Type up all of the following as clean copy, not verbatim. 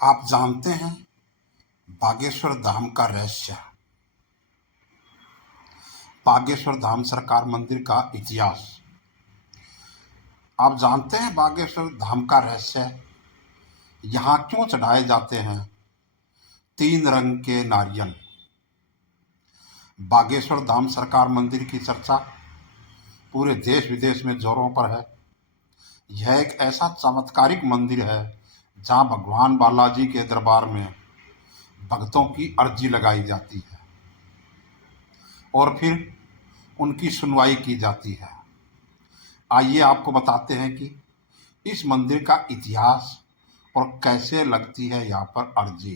आप जानते हैं बागेश्वर धाम का रहस्य। बागेश्वर धाम सरकार मंदिर का इतिहास। आप जानते हैं बागेश्वर धाम का रहस्य। यहाँ क्यों चढ़ाए जाते हैं 3 रंग के नारियल। बागेश्वर धाम सरकार मंदिर की चर्चा पूरे देश विदेश में जोरों पर है। यह एक ऐसा चमत्कारिक मंदिर है जहाँ भगवान बालाजी के दरबार में भक्तों की अर्जी लगाई जाती है और फिर उनकी सुनवाई की जाती है। आइए आपको बताते हैं कि इस मंदिर का इतिहास और कैसे लगती है यहाँ पर अर्जी।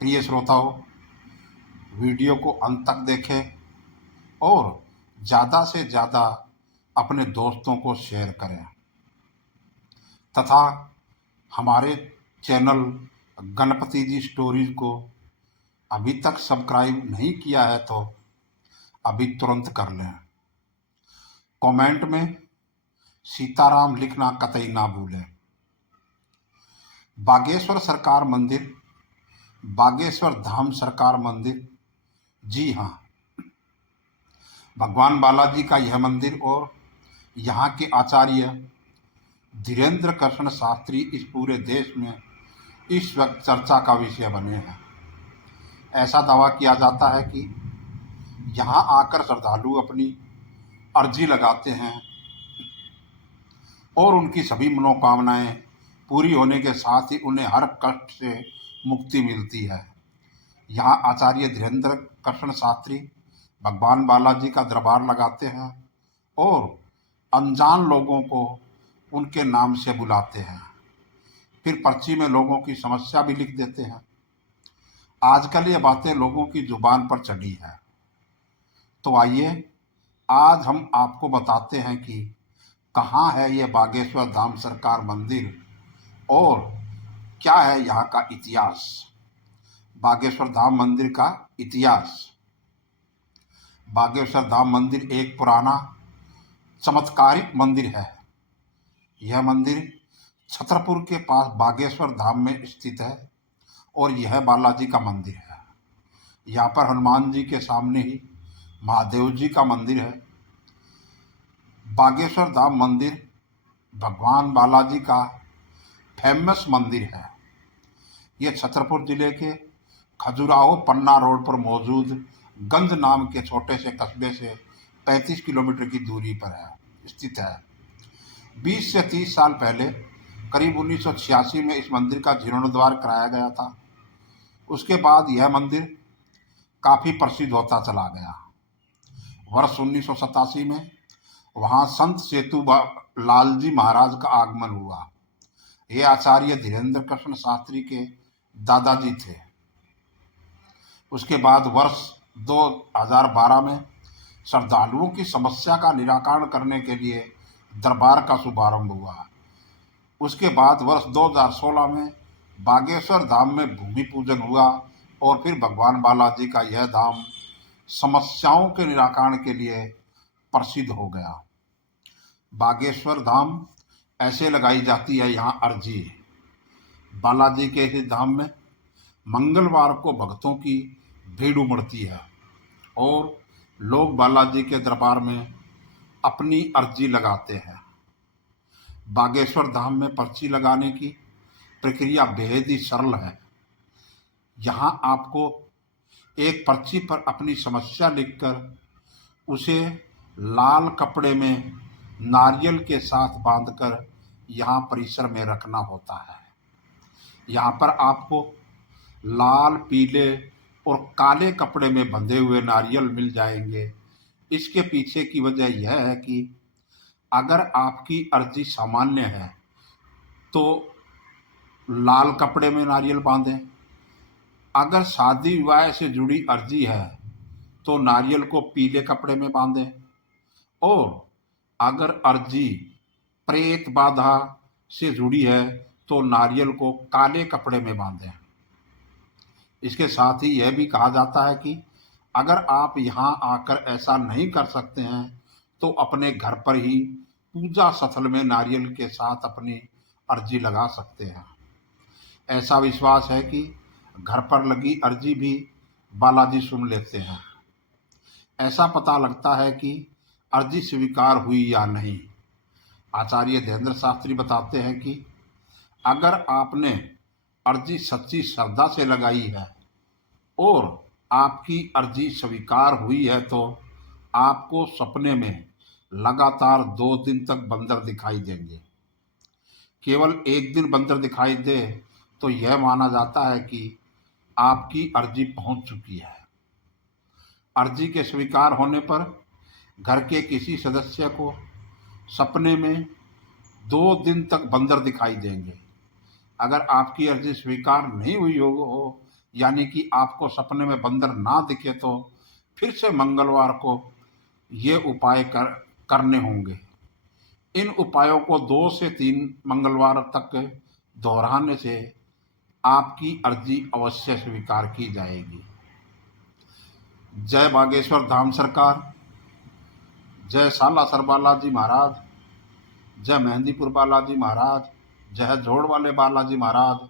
प्रिय श्रोताओं, वीडियो को अंत तक देखें और ज़्यादा से ज़्यादा अपने दोस्तों को शेयर करें तथा हमारे चैनल गणपति जी स्टोरीज को अभी तक सब्सक्राइब नहीं किया है तो अभी तुरंत कर लें। कमेंट में सीताराम लिखना कतई ना भूलें। बागेश्वर सरकार मंदिर, बागेश्वर धाम सरकार मंदिर, जी हाँ, भगवान बालाजी का यह मंदिर और यहाँ के आचार्य धीरेन्द्र कृष्ण शास्त्री इस पूरे देश में इस वक्त चर्चा का विषय बने हैं। ऐसा दावा किया जाता है कि यहाँ आकर श्रद्धालु अपनी अर्जी लगाते हैं और उनकी सभी मनोकामनाएं पूरी होने के साथ ही उन्हें हर कष्ट से मुक्ति मिलती है। यहाँ आचार्य धीरेन्द्र कृष्ण शास्त्री भगवान बालाजी का दरबार लगाते हैं और अनजान लोगों को उनके नाम से बुलाते हैं। फिर पर्ची में लोगों की समस्या भी लिख देते हैं। आजकल ये बातें लोगों की जुबान पर चढ़ी है। तो आइए आज हम आपको बताते हैं कि कहाँ है ये बागेश्वर धाम सरकार मंदिर और क्या है यहाँ का इतिहास। बागेश्वर धाम मंदिर का इतिहास। बागेश्वर धाम मंदिर एक पुराना चमत्कारिक मंदिर है। यह मंदिर छतरपुर के पास बागेश्वर धाम में स्थित है और यह बालाजी का मंदिर है। यहाँ पर हनुमान जी के सामने ही महादेव जी का मंदिर है। बागेश्वर धाम मंदिर भगवान बालाजी का फेमस मंदिर है। यह छतरपुर जिले के खजुराहो पन्ना रोड पर मौजूद गंज नाम के छोटे से कस्बे से 35 किलोमीटर की दूरी पर है स्थित है। 20 से 30 साल पहले करीब 1986 में इस मंदिर का जीर्णोद्धार कराया गया था। उसके बाद यह मंदिर काफ़ी प्रसिद्ध होता चला गया। वर्ष 1987 में वहाँ संत सेतु लाल जी महाराज का आगमन हुआ। ये आचार्य धीरेन्द्र कृष्ण शास्त्री के दादाजी थे। उसके बाद वर्ष 2012 में श्रद्धालुओं की समस्या का निराकरण करने के लिए दरबार का शुभारंभ हुआ। उसके बाद वर्ष 2016 में बागेश्वर धाम में भूमि पूजन हुआ और फिर भगवान बालाजी का यह धाम समस्याओं के निराकरण के लिए प्रसिद्ध हो गया। बागेश्वर धाम ऐसे लगाई जाती है यहाँ अर्जी। बालाजी के इस धाम में मंगलवार को भक्तों की भीड़ उमड़ती है और लोग बालाजी के दरबार में अपनी अर्जी लगाते हैं। बागेश्वर धाम में पर्ची लगाने की प्रक्रिया बेहद ही सरल है। यहाँ आपको एक पर्ची पर अपनी समस्या लिखकर उसे लाल कपड़े में नारियल के साथ बांधकर यहाँ परिसर में रखना होता है। यहाँ पर आपको लाल, पीले और काले कपड़े में बंधे हुए नारियल मिल जाएंगे। इसके पीछे की वजह यह है कि अगर आपकी अर्जी सामान्य है तो लाल कपड़े में नारियल बांधें। अगर शादी विवाह से जुड़ी अर्जी है तो नारियल को पीले कपड़े में बांधें और अगर अर्जी प्रेत बाधा से जुड़ी है तो नारियल को काले कपड़े में बांधें। इसके साथ ही यह भी कहा जाता है कि अगर आप यहाँ आकर ऐसा नहीं कर सकते हैं तो अपने घर पर ही पूजा स्थल में नारियल के साथ अपनी अर्जी लगा सकते हैं। ऐसा विश्वास है कि घर पर लगी अर्जी भी बालाजी सुन लेते हैं। ऐसा पता लगता है कि अर्जी स्वीकार हुई या नहीं। आचार्य धीरेन्द्र शास्त्री बताते हैं कि अगर आपने अर्जी सच्ची श्रद्धा से लगाई है और आपकी अर्जी स्वीकार हुई है तो आपको सपने में लगातार 2 दिन तक बंदर दिखाई देंगे। केवल एक दिन बंदर दिखाई दे तो यह माना जाता है कि आपकी अर्जी पहुंच चुकी है। अर्जी के स्वीकार होने पर घर के किसी सदस्य को सपने में 2 दिन तक बंदर दिखाई देंगे। अगर आपकी अर्जी स्वीकार नहीं हुई हो यानी कि आपको सपने में बंदर ना दिखे तो फिर से मंगलवार को ये उपाय करने होंगे। इन उपायों को 2 से 3 मंगलवार तक दोहराने से आपकी अर्जी अवश्य स्वीकार की जाएगी। जय बागेश्वर धाम सरकार, जय सालासर बालाजी महाराज, जय मेहंदीपुर बालाजी महाराज, जय जोड़ वाले बालाजी महाराज।